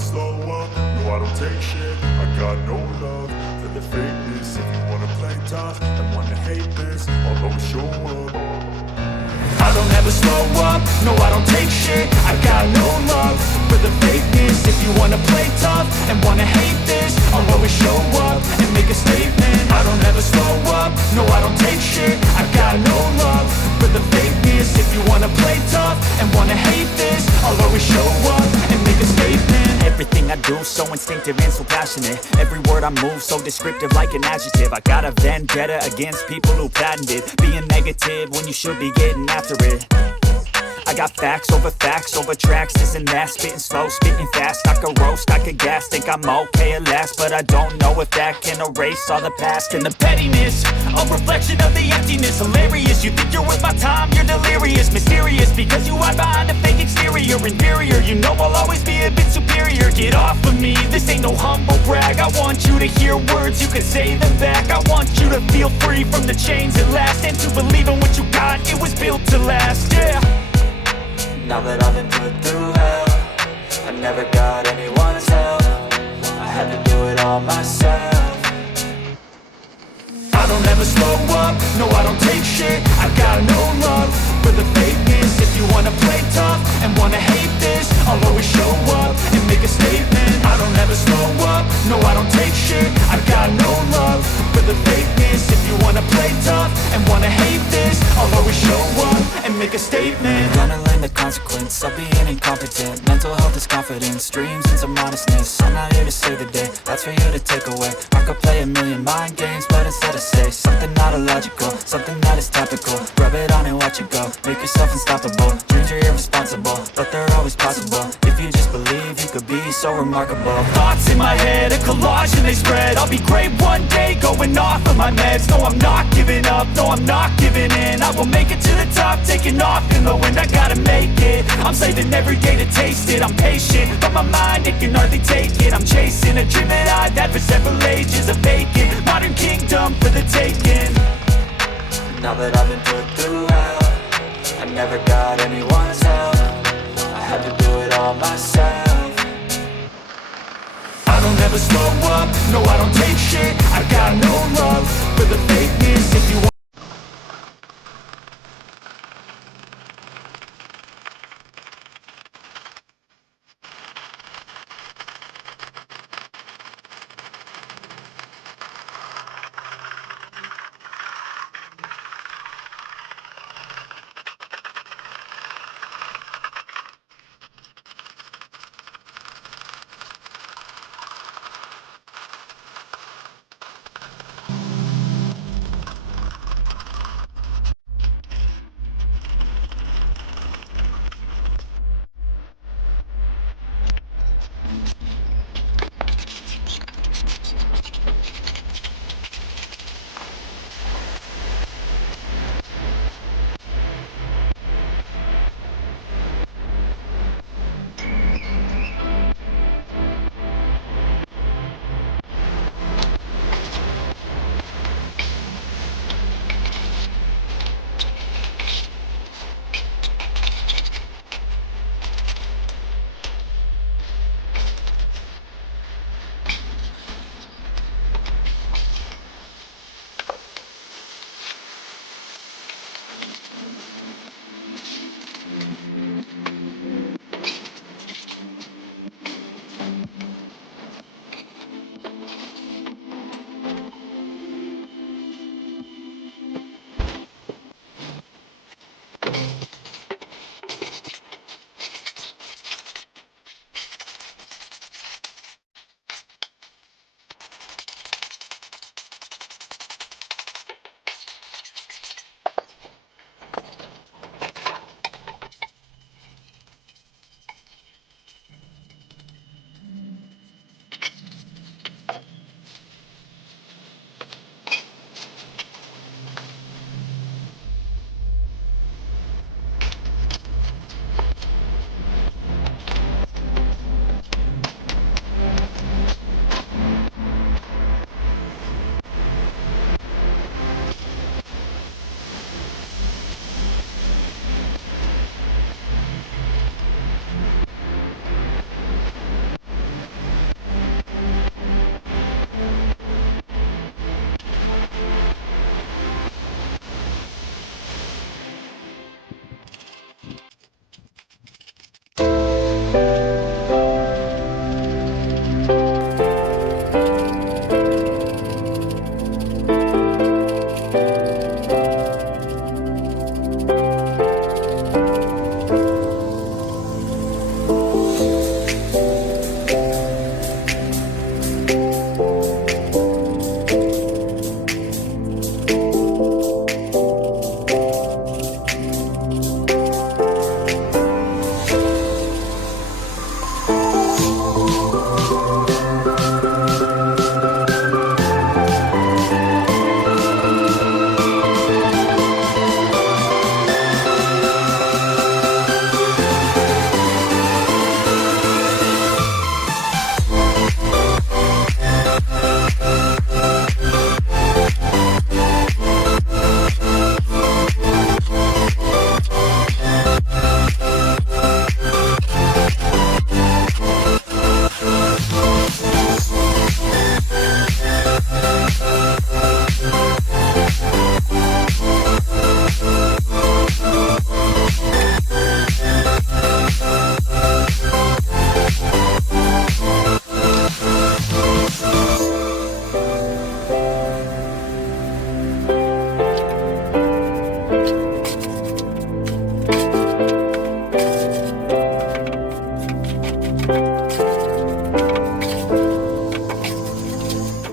slow up, no I don't take shit. I got no love for the fakeness. If you wanna play tough and wanna hate this, I'll always show up. I don't ever slow up, no I don't take shit. I got no love for the fakeness. If you wanna play tough and wanna hate this, I'll always show up and make a statement. I don't ever slow up, no I don't take shit. I got no love for the fakeness. If you wanna play tough and wanna hate this, I'll always show up and make a statement. Everything I do so instinctive and so passionate. Every word I move so descriptive like an adjective. I got a vendetta against people who patented being negative when you should be getting after it. I got facts over tracks, this and that. Spitting slow, spitting fast, I could roast, I could gas. Think I'm okay at last, but I don't know if that can erase all the past. And the pettiness, a reflection of the emptiness. Hilarious, you think you're worth my time, you're delirious. Mysterious, because you hide behind a fake exterior. Inferior, you know I'll always be a bit superior. Get off of me, this ain't no humble brag. I want you to hear words, you can say them back. I want you to feel free from the chains at last, and to believe in what you got, it was built to last, yeah. Now that I've been put through hell, I never got anyone's help. I had to do it all myself. I don't ever slow up, no I don't take shit. I got no love for the fakeness. If you wanna play tough and wanna hate this, I'll always show up and make a statement. I don't ever slow up, no I don't take shit. I got no love for the fakeness. If you wanna play tough and wanna hate this, I'll always show up and make a statement. Gonna learn the consequence of being incompetent. Mental health is confidence, dreams and some modestness. I'm not here to save the day, that's for you to take away. I could play a million mind games, but instead I say something not illogical, something that is topical. Rub it on and watch it go, make yourself unstoppable. Dreams are irresponsible, but they're always possible. If you just believe, you could be so remarkable. Thoughts in my head, a collage and they spread. I'll be great one day, going off of my meds. No, I'm not giving up, no, I'm not giving in. I will make it to the top, taking off in the wind. I gotta make it, I'm saving every day to taste it. I'm patient, but my mind, it can hardly take it. I'm chasing a dream that I've had for several ages. A vacant, modern kingdom for the taking. Now that I've been put through hell, I never got anyone's help. I had to do it all myself. I don't ever slow up, no I don't take shit. I got no love for the fakeness. If you